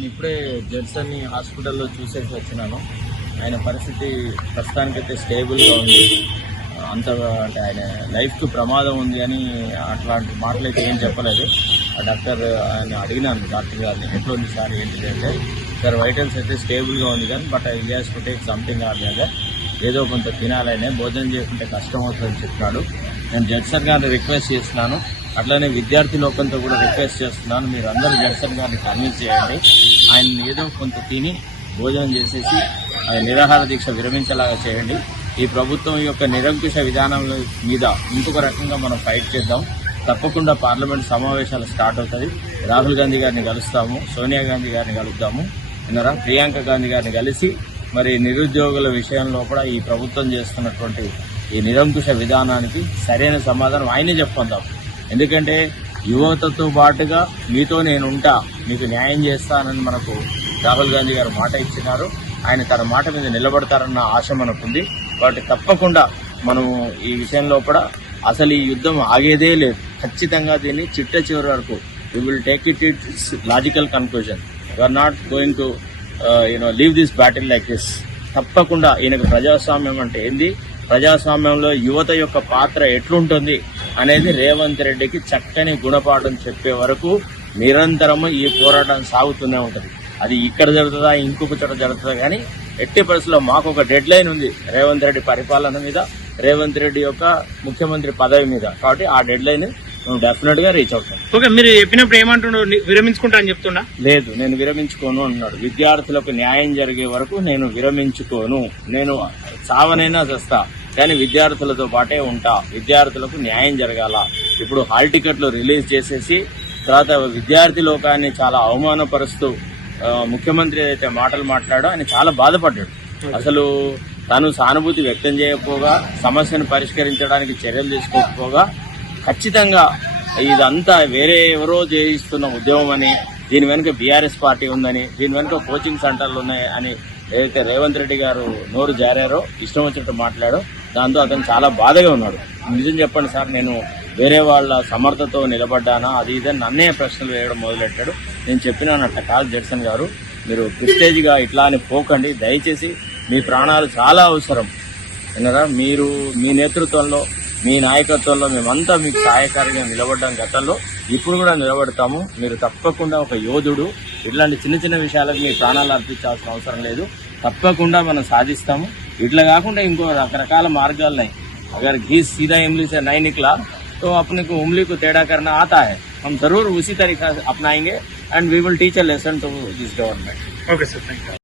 నేను ఇప్పుడే జడ్సన్ హాస్పిటల్లో చూసేసి వచ్చినాను. ఆయన పరిస్థితి ప్రస్తుతానికైతే స్టేబుల్గా ఉంది. అంత అంటే ఆయన లైఫ్కి ప్రమాదం ఉంది అని అట్లాంటి మాటలు అయితే ఏం చెప్పలేదు. ఆ డాక్టర్ ఆయన అడిగినాను, డాక్టర్ గారిని ఎట్లా ఉంది సార్ ఏంటిది అంటే, సార్ వైటల్స్ అయితే స్టేబుల్గా ఉంది కానీ but I guess to take something ఆర్లాగా ఏదో కొంత తినాలనే, భోజనం చేయకుంటే కష్టం అవుతుందని చెప్పినాడు. నేను జడ్సన్ గారిని రిక్వెస్ట్ చేస్తున్నాను, అట్లనే విద్యార్థి లోకంతో కూడా రిక్వెస్ట్ చేస్తున్నాను, మీరు అందరూ జడ్సన్ గారిని కన్విన్స్ చేయండి. ఆయన ఏదో కొంత తిని భోజనం చేసేసి నిరాహార దీక్ష విరమించేలాగా చేయండి. ఈ ప్రభుత్వం యొక్క నిరంకుశ విధానం మీద ఇంకొక రకంగా మనం ఫైట్ చేద్దాం. తప్పకుండా పార్లమెంట్ సమావేశాలు స్టార్ట్ అవుతుంది. రాహుల్ గాంధీ గారిని కలుస్తాము, సోనియా గాంధీ గారిని కలుద్దాము, విన్నారా, ప్రియాంక గాంధీ గారిని కలిసి మరి నిరుద్యోగుల విషయంలో కూడా ఈ ప్రభుత్వం చేస్తున్నటువంటి ఈ నిరంకుశ విధానానికి సరైన సమాధానం ఆయనే చెప్పుకుందాం. ఎందుకంటే యువతతో పాటుగా మీతో నేను ఉంటా, మీకు న్యాయం చేస్తానని మనకు రాహుల్ గాంధీ గారు మాట ఇచ్చినారు. ఆయన తన మాట మీద నిలబడతారన్న ఆశ మనకుంది. కాబట్టి తప్పకుండా మనం ఈ విషయంలో కూడా అసలు ఈ యుద్ధం ఆగేదే లేదు. ఖచ్చితంగా దీన్ని చిట్ట చివరి వరకు we will take its logical conclusion. You are not going to leave this battle like this. తప్పకుండా ఈయనకు ప్రజాస్వామ్యం అంటే ఏంది, ప్రజాస్వామ్యంలో యువత యొక్క పాత్ర ఎట్లుంటుంది అనేది రేవంత్ రెడ్డికి చక్కని గుణపాఠం చెప్పే వరకు నిరంతరము ఈ పోరాటం సాగుతూనే ఉంటుంది. అది ఇక్కడ జరుగుతుందా ఇంకొక చోట జరుగుతుందా కానీ ఎట్టి పరిస్థితుల్లో మాకు ఒక డెడ్ లైన్ ఉంది రేవంత్ రెడ్డి పరిపాలన మీద, రేవంత్ రెడ్డి యొక్క ముఖ్యమంత్రి పదవి మీద. కాబట్టి ఆ డెడ్ లైన్ మేము డెఫినెట్ గా రీచ్ అవుతాం. ఓకే, మీరు చెప్పినప్పుడు ఏమంటున్నాడు, విరమించుకుంటా అని చెప్తున్నా? లేదు, నేను విరమించుకోను అన్నాడు. విద్యార్థులకు న్యాయం జరిగే వరకు నేను విరమించుకోను, నేను చావనైనా చేస్తా కానీ విద్యార్థులతో పాటే ఉంటా, విద్యార్థులకు న్యాయం జరగాల. ఇప్పుడు హాల్ టికెట్లు రిలీజ్ చేసేసి తర్వాత విద్యార్థి లోకాన్ని చాలా అవమానపరుస్తూ ముఖ్యమంత్రి ఏదైతే మాటలు మాట్లాడో ఆయన చాలా బాధపడ్డాడు. అసలు తాను సానుభూతి వ్యక్తం చేయకపోగా, సమస్యను పరిష్కరించడానికి చర్యలు తీసుకోకపోగా, ఖచ్చితంగా ఇదంతా వేరే ఎవరో చేయిస్తున్న ఉద్యమం అని, దీని వెనుక బీఆర్ఎస్ పార్టీ ఉందని, దీని వెనుక కోచింగ్ సెంటర్లు ఉన్నాయి అని ఏదైతే రేవంత్ రెడ్డి గారు నోరు జారారో, ఇష్టం వచ్చినట్టు మాట్లాడో, దాంతో అతను చాలా బాధగా ఉన్నాడు. నిజం చెప్పండి సార్, నేను వేరే వాళ్ళ సమర్థతో నిలబడ్డానా అది ఇదని నన్నే ప్రశ్నలు వేయడం మొదలెట్టాడు. నేను చెప్పినానట్ట కాదు జడ్సన్ గారు, మీరు ప్రిస్టేజ్గా ఇట్లా అని పోకండి, దయచేసి మీ ప్రాణాలు చాలా అవసరం విన్నారా. మీరు మీ నేతృత్వంలో, మీ నాయకత్వంలో మేమంతా మీకు సహాయకారిగా నిలబడ్డాం గతంలో, ఇప్పుడు కూడా నిలబడతాము. మీరు తప్పకుండా ఒక యోధుడు, ఇట్లాంటి చిన్న చిన్న విషయాలకు మీ ప్రాణాలు అర్పించాల్సిన అవసరం లేదు, తప్పకుండా మనం సాధిస్తాము. ఇట్లా కాకుండా ఇంకో రకరకాల మార్గాలున్నాయి. अगर घी सीधा इमली से नहीं निकला तो अपने को उंगली को टेढ़ा करना आता है. हम जरूर उसी तरीका से अपनाएंगे and we will teach a lesson to this government. Okay sir, thank you.